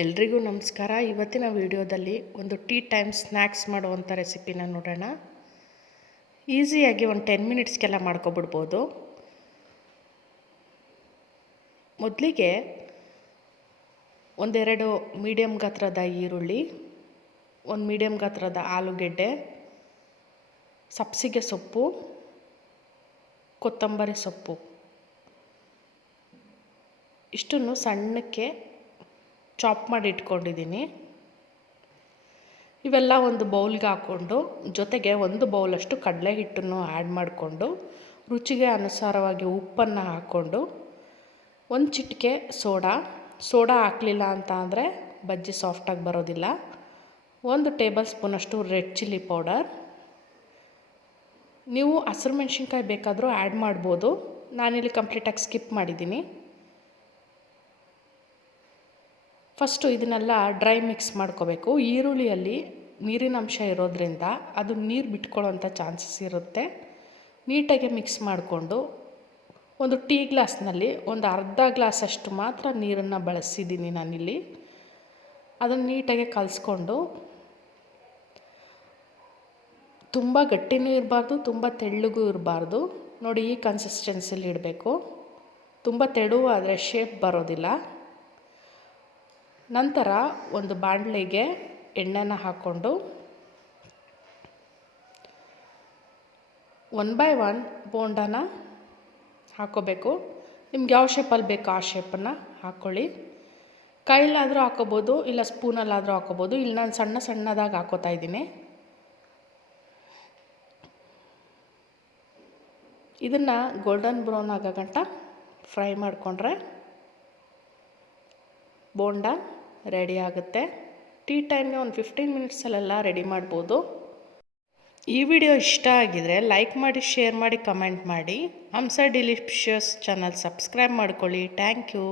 ಎಲ್ರಿಗೂ ನಮಸ್ಕಾರ. ಇವತ್ತಿನ ವಿಡಿಯೋದಲ್ಲಿ ಒಂದು ಟೀ ಟೈಮ್ ಸ್ನ್ಯಾಕ್ಸ್ ಮಾಡುವಂಥ ರೆಸಿಪಿನ ನೋಡೋಣ. ಈಸಿಯಾಗಿ ಒಂದು 10 ಮಿನಿಟ್ಸ್ಗೆಲ್ಲ ಮಾಡ್ಕೊಬಿಡ್ಬೋದು. ಮೊದಲಿಗೆ ಒಂದೆರಡು ಮೀಡಿಯಮ್ ಗಾತ್ರದ ಈರುಳ್ಳಿ, ಒಂದು ಮೀಡಿಯಮ್ ಗಾತ್ರದ ಆಲೂಗೆಡ್ಡೆ, ಸಬ್ಸಿಗೆ ಸೊಪ್ಪು, ಕೊತ್ತಂಬರಿ ಸೊಪ್ಪು ಇಷ್ಟನ್ನು ಸಣ್ಣಕ್ಕೆ ಚಾಪ್ ಮಾಡಿ ಇಟ್ಕೊಂಡಿದ್ದೀನಿ. ಇವೆಲ್ಲ ಒಂದು ಬೌಲ್ಗೆ ಹಾಕ್ಕೊಂಡು ಜೊತೆಗೆ ಒಂದು ಬೌಲಷ್ಟು ಕಡಲೆ ಹಿಟ್ಟನ್ನು ಆ್ಯಡ್ ಮಾಡಿಕೊಂಡು ರುಚಿಗೆ ಅನುಸಾರವಾಗಿ ಉಪ್ಪನ್ನು ಹಾಕ್ಕೊಂಡು ಒಂದು ಚಿಟಿಕೆ ಸೋಡಾ ಹಾಕಲಿಲ್ಲ ಅಂತ ಅಂದರೆ ಬಜ್ಜಿ ಸಾಫ್ಟಾಗಿ ಬರೋದಿಲ್ಲ. 1 ಟೇಬಲ್ ಸ್ಪೂನಷ್ಟು ರೆಡ್ ಚಿಲ್ಲಿ ಪೌಡರ್. ನೀವು ಹಸಿರು ಮೆಣಸಿನ್ಕಾಯಿ ಬೇಕಾದರೂ ಆ್ಯಡ್ ಮಾಡ್ಬೋದು. ನಾನಿಲ್ಲಿ ಕಂಪ್ಲೀಟಾಗಿ ಸ್ಕಿಪ್ ಮಾಡಿದ್ದೀನಿ. ಫಸ್ಟು ಇದನ್ನೆಲ್ಲ ಡ್ರೈ ಮಿಕ್ಸ್ ಮಾಡ್ಕೋಬೇಕು. ಈರುಳ್ಳಿಯಲ್ಲಿ ನೀರಿನ ಅಂಶ ಇರೋದ್ರಿಂದ ಅದು ನೀರು ಬಿಟ್ಕೊಳ್ಳೋಂಥ ಚಾನ್ಸಸ್ ಇರುತ್ತೆ. ನೀಟಾಗಿ ಮಿಕ್ಸ್ ಮಾಡಿಕೊಂಡು ಒಂದು ಟೀ ಗ್ಲಾಸ್ನಲ್ಲಿ ಒಂದು ಅರ್ಧ ಗ್ಲಾಸಷ್ಟು ಮಾತ್ರ ನೀರನ್ನು ಬಳಸಿದ್ದೀನಿ ನಾನಿಲ್ಲಿ. ಅದನ್ನು ನೀಟಾಗಿ ಕಲಿಸ್ಕೊಂಡು, ತುಂಬ ಗಟ್ಟಿನೂ ಇರಬಾರ್ದು, ತುಂಬ ತೆಳ್ಳಗೂ ಇರಬಾರ್ದು. ನೋಡಿ, ಈ ಕನ್ಸಿಸ್ಟೆನ್ಸಿಲಿ ಇಡಬೇಕು. ತುಂಬ ತೆಳುವು ಆದರೆ ಶೇಪ್ ಬರೋದಿಲ್ಲ. ನಂತರ ಒಂದು ಬಾಣಲೆಗೆ ಎಣ್ಣೆನ ಹಾಕ್ಕೊಂಡು 1 by 1 ಬೋಂಡನ ಹಾಕ್ಕೋಬೇಕು. ನಿಮ್ಗೆ ಯಾವ ಶೇಪಲ್ಲಿ ಬೇಕೋ ಆ ಶೇಪನ್ನು ಹಾಕ್ಕೊಳ್ಳಿ. ಕೈಲಾದರೂ ಹಾಕ್ಕೋಬೋದು, ಇಲ್ಲ ಸ್ಪೂನಲ್ಲಾದರೂ ಹಾಕ್ಕೋಬೋದು. ಇಲ್ಲಿ ನಾನು ಸಣ್ಣದಾಗಿ ಹಾಕ್ಕೋತಾ ಇದ್ದೀನಿ. ಇದನ್ನು ಗೋಲ್ಡನ್ ಬ್ರೌನ್ ಆಗೋ ಗಂಟ ಫ್ರೈ ಮಾಡಿಕೊಂಡ್ರೆ ಬೋಂಡ ರೆಡಿ ಆಗುತ್ತೆ. ಟೀ ಟೈಮ್ಗೆ ಒಂದು 15 ಮಿನಿಟ್ಸಲ್ಲೆಲ್ಲ ರೆಡಿ ಮಾಡ್ಬೋದು. ಈ ವಿಡಿಯೋ ಇಷ್ಟ ಆಗಿದರೆ ಲೈಕ್ ಮಾಡಿ, ಶೇರ್ ಮಾಡಿ, ಕಮೆಂಟ್ ಮಾಡಿ. ಹಂಸ ಡಿಲಿಷಿಯಸ್ ಚಾನಲ್ ಸಬ್ಸ್ಕ್ರೈಬ್ ಮಾಡ್ಕೊಳ್ಳಿ. Thank you.